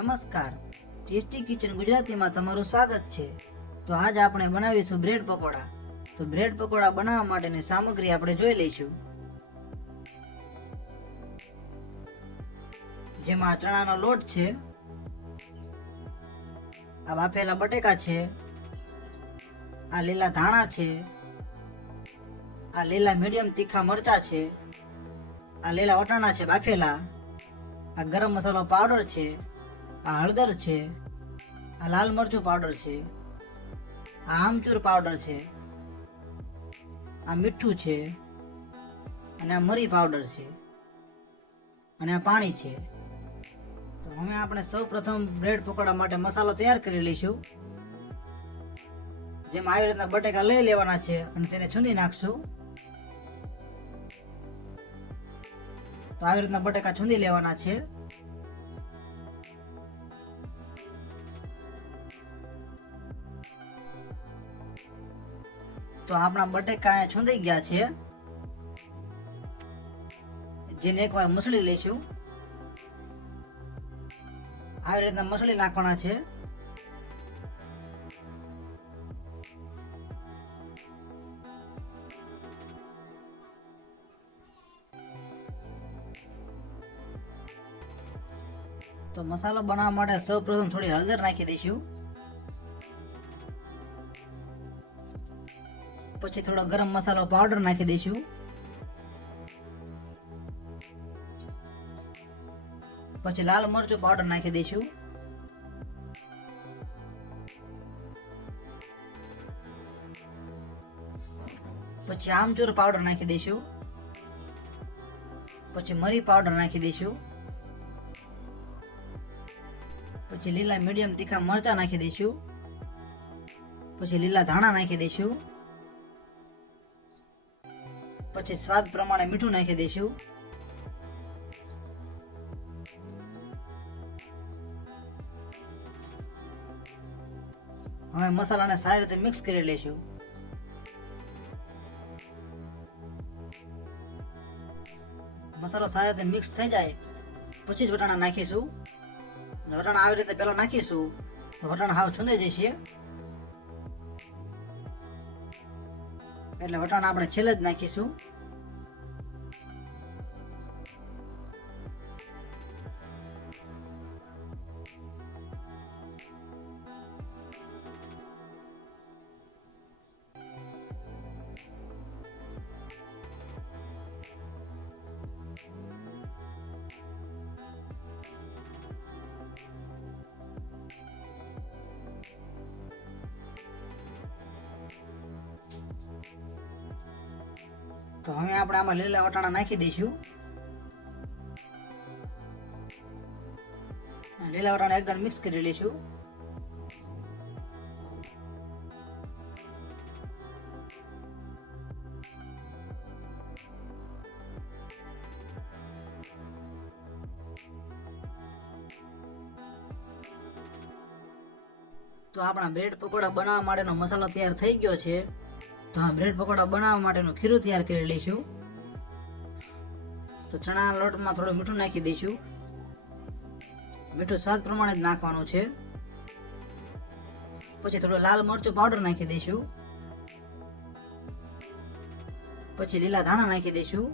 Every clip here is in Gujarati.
નમસ્કાર, ટેસ્ટી કિચન ગુજરાતીમાં તમારું સ્વાગત છે। તો આજ આપણે બનાવીશું બ્રેડ પકોડા। તો બ્રેડ પકોડા બનાવવા માટેની સામગ્રી આપણે જોઈ લઈશું। જેમાં ચણાનો લોટ છે, આ બાફેલા બટેકા છે, આ લીલા ધાણા છે, આ લીલા મીડિયમ તીખા મરચા છે, આ લીલા વટાણા છે બાફેલા, આ ગરમ મસાલો પાવડર છે, આ હળદર છે, આ લાલ મરચું પાવડર છે, આ આમચૂર પાવડર છે, આ મીઠું છે, અને આ મરી પાવડર છે, અને આ પાણી છે। તો હવે આપણે સૌ પ્રથમ બ્રેડ પકોડા માટે મસાલો તૈયાર કરી લઈશું। જેમાં આવી રીતના બટેકા લઈ લેવાના છે અને તેને છૂંદી નાખશું। તો આવી રીતના બટેકા છૂંદી લેવાના છે। તો આપણા બટેકા છૂંદી ગયા છે, જેને એકવાર મસળી લઈશું। આવી રીતના મસળી નાખવાના છે। તો મસાલો બનાવવા માટે સૌપ્રથમ થોડી હળદર નાખી દઈશું, પછી થોડો ગરમ મસાલો પાવડર નાખી દઈશું, પછી લાલ મરચું પાવડર નાખી દઈશું, પછી આમચૂર પાવડર નાખી દઈશું, પછી મરી પાવડર નાખી દઈશું, પછી લીલા મીડિયમ તીખા મરચા નાખી દઈશું, પછી લીલા ધાણા નાખી દઈશું, પછી સ્વાદ પ્રમાણે મીઠું નાખી દઈશું, હવે મસાલાને સારી રીતે મિક્સ કરી લઈશું। મસાલો સારી રીતે મિક્સ થઈ જાય પછી જ વટાણા નાખીશું। વટાણા આવી રીતે પહેલા નાખીશું તો વટાણા હાવ છૂંદાઈ જશે, એટલે વટાણા આપણે છેલ્લે જ નાખીશું। તો હવે આપણે આમાં લીલા વટાણા નાખી દઈશું। લીલા વટાણા એકદમ મિક્સ કરી લઈશું। તો આપણા બ્રેડ પકોડા બનાવવા માટેનો મસાલો તૈયાર થઈ ગયો છે। તો આ બ્રેડ પકોડા બનાવવા માટેનું ખીરું તૈયાર કરી લઈશું। તો ચણાના લોટમાં થોડું મીઠું નાખી દઈશું, મીઠું સ્વાદ પ્રમાણે જ નાખવાનું છે। પછી થોડું લાલ મરચું પાવડર નાખી દઈશું, પછી લીલા ધાણા નાખી દઈશું,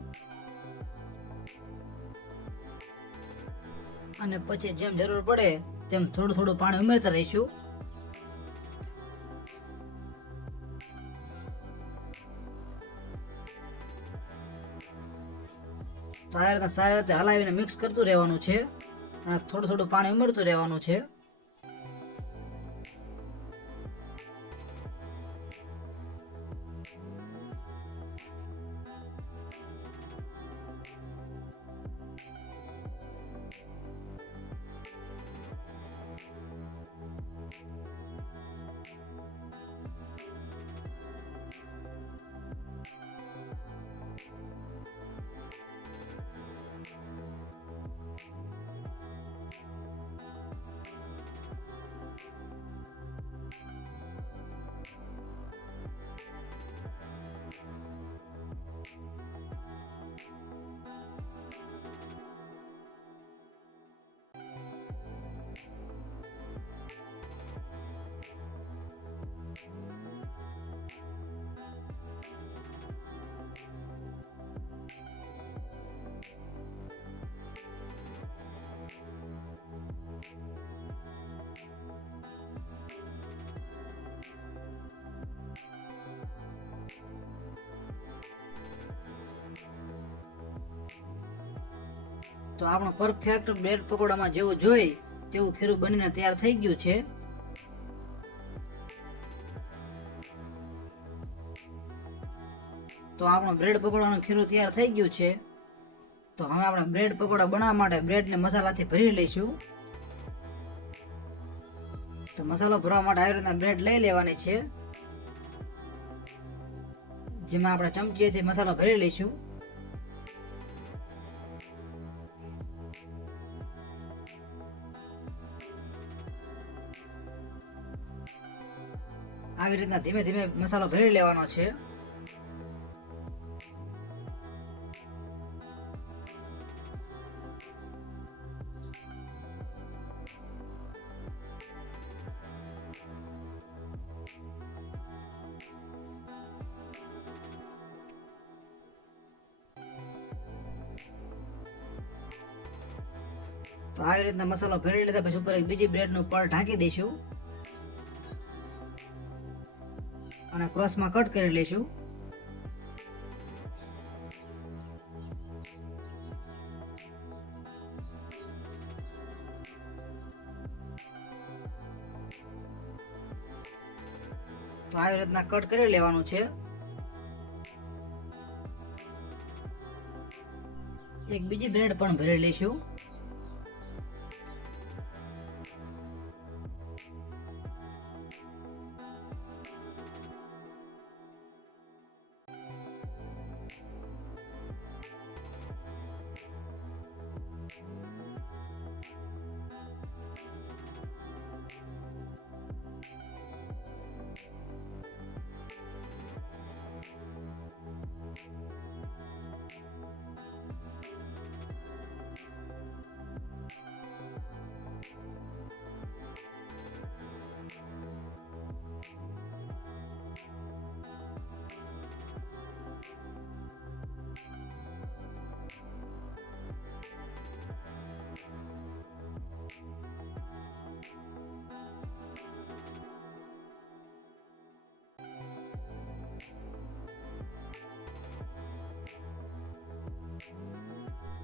અને પછી જેમ જરૂર પડે તેમ થોડું થોડું પાણી ઉમેરતા રહીશું। તો આ રીતે સારી રીતે હલાવીને મિક્સ કરતું રહેવાનું છે અને થોડું થોડું પાણી ઉમેરતું રહેવાનું છે। તો આપણો પરફેક્ટ બ્રેડ પકોડામાં જેવું જોઈએ તેવું ખીરું બનીને તૈયાર થઈ ગયું છે. તો આપણો બ્રેડ પકોડાનું ખીરું તૈયાર થઈ ગયું છે. તો હવે આપણે બ્રેડ પકોડા બનાવવા માટે બ્રેડને મસાલાથી ભરી લઈશું. તો મસાલો ભરવા માટે આવી રીતના બ્રેડ લઈ લેવાની છે, જેમાં આપણે ચમચીથી મસાલો ભરી લઈશું. આવી રીતના ધીમે ધીમે મસાલો ભરી લેવાનો છે. તો આવી રીતના મસાલો ભરી લીધા પછી ઉપર એક બીજી બ્રેડનું પડ ઢાંકી દઈશું અને ક્રોસમાં કટ કરી લઈશું. તો આવી રીતના કટ કરી લેવાનું છે. એક બીજી બ્રેડ પણ ભરી લઈશું.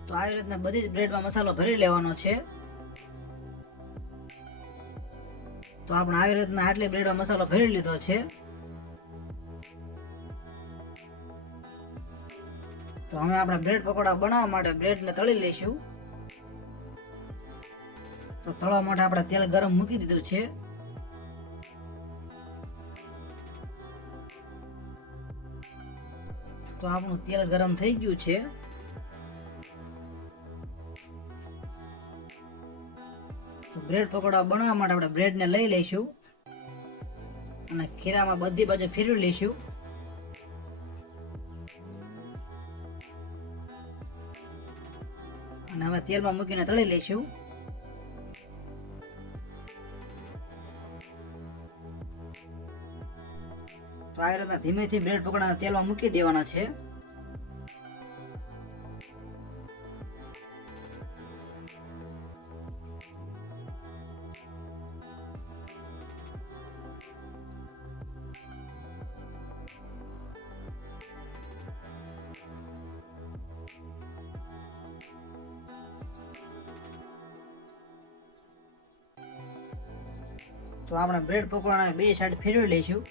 તો આવી રીતના બધી જ બ્રેડમાં મસાલો ભરી લેવાનો છે. તો આપણે આવી રીતના આટલી બ્રેડમાં મસાલો ભરી લીધો છે. તો હવે આપણે બ્રેડ પકોડા બનાવવા માટે બ્રેડને તળી લઈશું. તો તળવા માટે આપણે તેલ ગરમ મૂકી દીધું છે. તો આપણું તેલ ગરમ થઈ ગયું છે. તો બ્રેડ પકોડા બનાવવા માટે આપણે બ્રેડને લઈ લઈશું અને ખીરામાં બધી બાજુ ફેરવી લઈશું. અને હવે તેલમાં મૂકીને તળી લઈશું. તો આવી રીતના ધીમેથી બ્રેડ પકોડા તેલમાં મૂકી દેવાના છે. તો આપણે બ્રેડ પકોડાને બે સાઈડ ફેરવી લઈશું.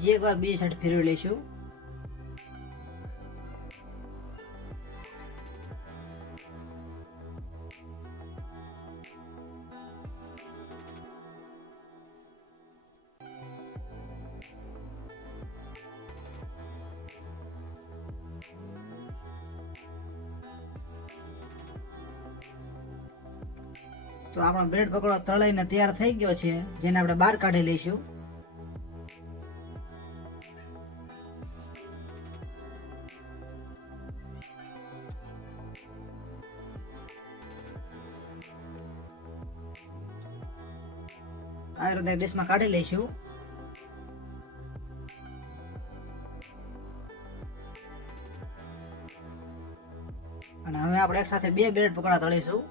હજી એકવાર બે સાઈડ ફેરવી લઈશું. તો આપણો બ્રેડ પકોડો તળાઈને તૈયાર થઈ ગયો છે, જેને આપણે બહાર કાઢી લઈશું. આ રીતે ડીશમાં કાઢી લઈશું. અને હવે આપણે એક સાથે 2 બ્રેડ પકોડા તળીશું.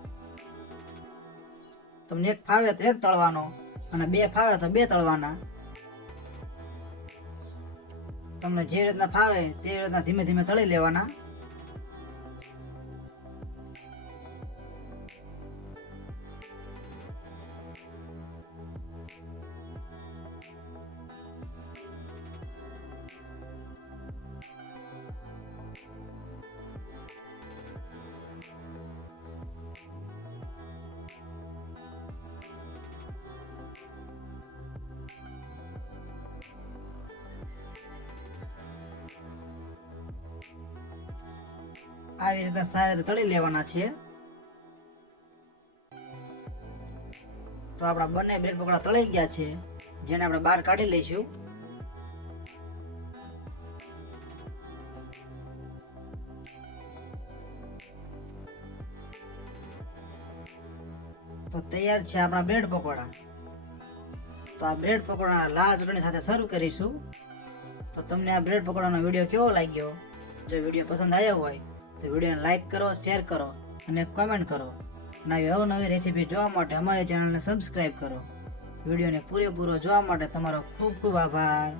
તમને એક ફાવે તો એક તળવાનો અને 2 ફાવે તો 2 તળવાના. તમને જે રીતના ફાવે તે રીતના ધીમે ધીમે તળી લેવાના. આવી રીતે સારી રીતે તળી લેવાના છે. તો આપણા બંને બ્રેડ પકોડા તળાઈ ગયા છે, જેને આપણે બહાર કાઢી લઈશું. તો તૈયાર છે આપણા બ્રેડ પકોડા. તો આ બ્રેડ પકોડા લાલ ચટણી સાથે સર્વ કરીશું. તો તમને આ બ્રેડ પકોડાનો વિડીયો કેવો લાગ્યો? જો વિડીયો પસંદ આવ્યો હોય તો વિડીયોને લાઈક કરો, શેર કરો અને કમેન્ટ કરો. અને આવી અવનવી રેસીપી જોવા માટે અમારી ચેનલને સબસ્ક્રાઈબ કરો. વિડીયોને પૂરેપૂરો જોવા માટે તમારો ખૂબ ખૂબ આભાર.